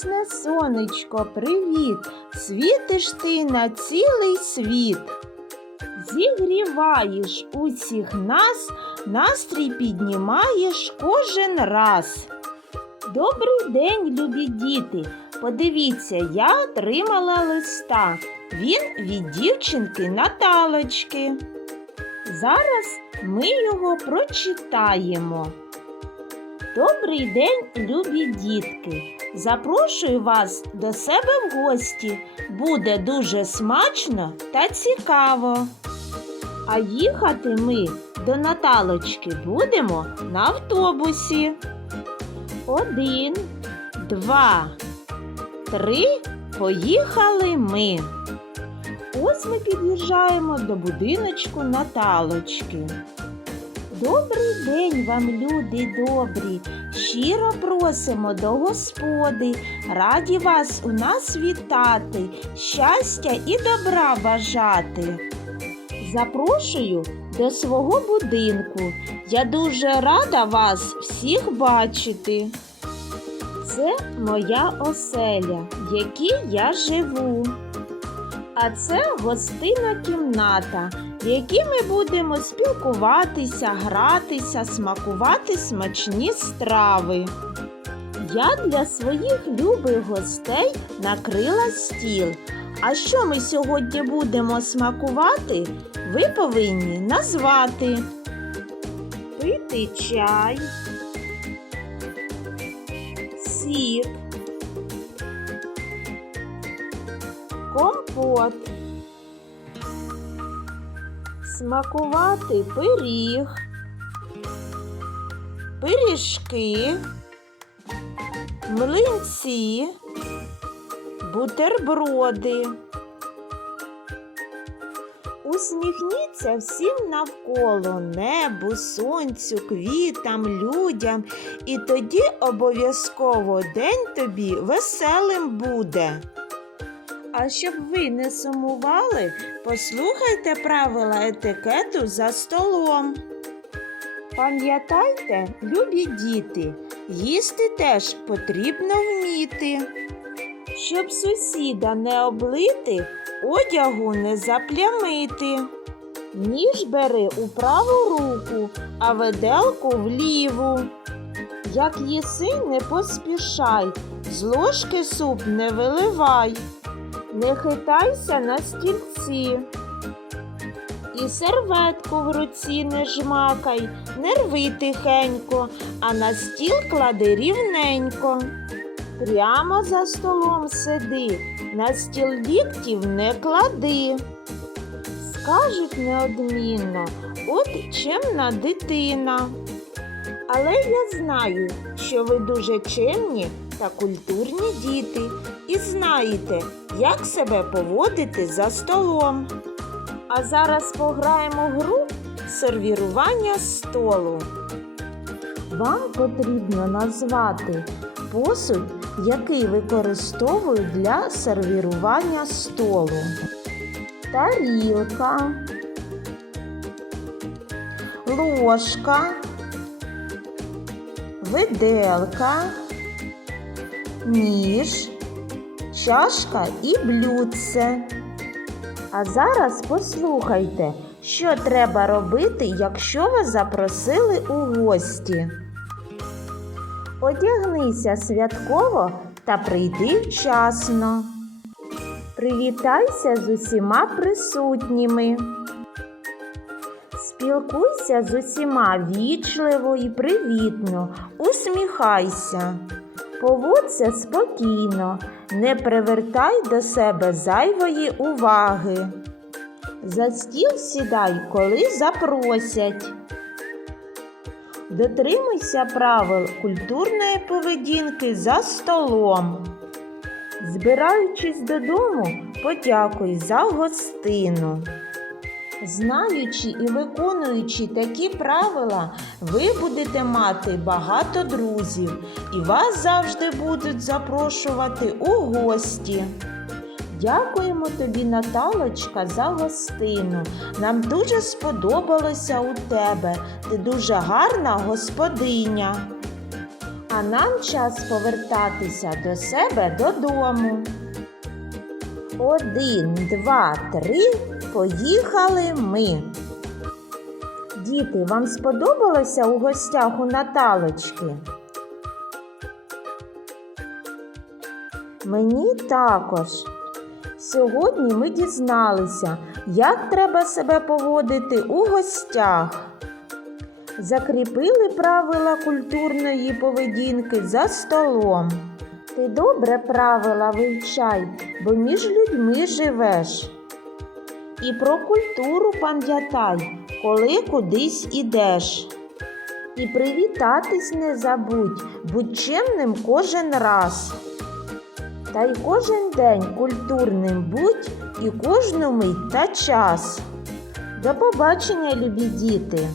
ясне сонечко, привіт! Світиш ти на цілий світ. Зігріваєш усіх нас, настрій піднімаєш кожен раз. Добрий день, любі діти! Подивіться, я отримала листа. Він від дівчинки Наталочки. Зараз ми його прочитаємо. Добрий день, любі дітки! Запрошую вас до себе в гості. Буде дуже смачно та цікаво. А їхати ми до Наталочки будемо на автобусі. Один, два, три. Поїхали ми. Ось ми під'їжджаємо до будиночку Наталочки. Добрий день вам, люди добрі. Щиро просимо до господи. Раді вас у нас вітати, щастя і добра бажати. Запрошую до свого будинку. Я дуже рада вас всіх бачити. Це моя оселя, в якій я живу. А це гостинна кімната, в якій ми будемо спілкуватися, гратися, смакувати смачні страви. Я для своїх любих гостей накрила стіл. А що ми сьогодні будемо смакувати, ви повинні назвати. Пити чай, сік, компот, смакувати пиріг, пиріжки, млинці, бутерброди. Усміхніться всім навколо небу, сонцю, квітам, людям, і тоді обов'язково день тобі веселим буде. А щоб ви не сумували, послухайте правила етикету за столом. Пам'ятайте, любі діти, їсти теж потрібно вміти. Щоб сусіда не облити, одягу не заплямити. Ніж бери у праву руку, а виделку в ліву. Як їси, не поспішай, з ложки суп не виливай. Не хитайся на стільці. І серветку в руці не жмакай, не рви тихенько, а на стіл клади рівненько. Прямо за столом сиди, на стіл ліктів не клади. Скажуть неодмінно, от чемна дитина. Але я знаю, що ви дуже чемні та культурні діти і знаєте, як себе поводити за столом. А зараз пограємо в гру сервірування столу. Вам потрібно назвати посуд, який використовують для сервірування столу. Тарілка, ложка, виделка, ніж, чашка і блюдце. А зараз послухайте, що треба робити, якщо вас запросили у гості. Одягнися святково та прийди вчасно. Привітайся з усіма присутніми. Спілкуйся з усіма вічливо і привітно, усміхайся. Поводься спокійно, не привертай до себе зайвої уваги. За стіл сідай, коли запросять. Дотримуйся правил культурної поведінки за столом. Збираючись додому, подякуй за гостину. Знаючи і виконуючи такі правила, ви будете мати багато друзів і вас завжди будуть запрошувати у гості. Дякуємо тобі, Наталочка, за гостину. Нам дуже сподобалося у тебе. Ти дуже гарна господиня. А нам час повертатися до себе додому. Один, два, три. Поїхали ми. Діти, вам сподобалося у гостях у Наталочки? Мені також. Сьогодні ми дізналися, як треба себе поводити у гостях. Закріпили правила культурної поведінки за столом. Ти добре правила вивчай, бо між людьми живеш. І про культуру пам'ятай, коли кудись ідеш. І привітатись не забудь, будь чемним кожен раз. Та й кожен день культурним будь і кожну мить та час. До побачення, любі діти!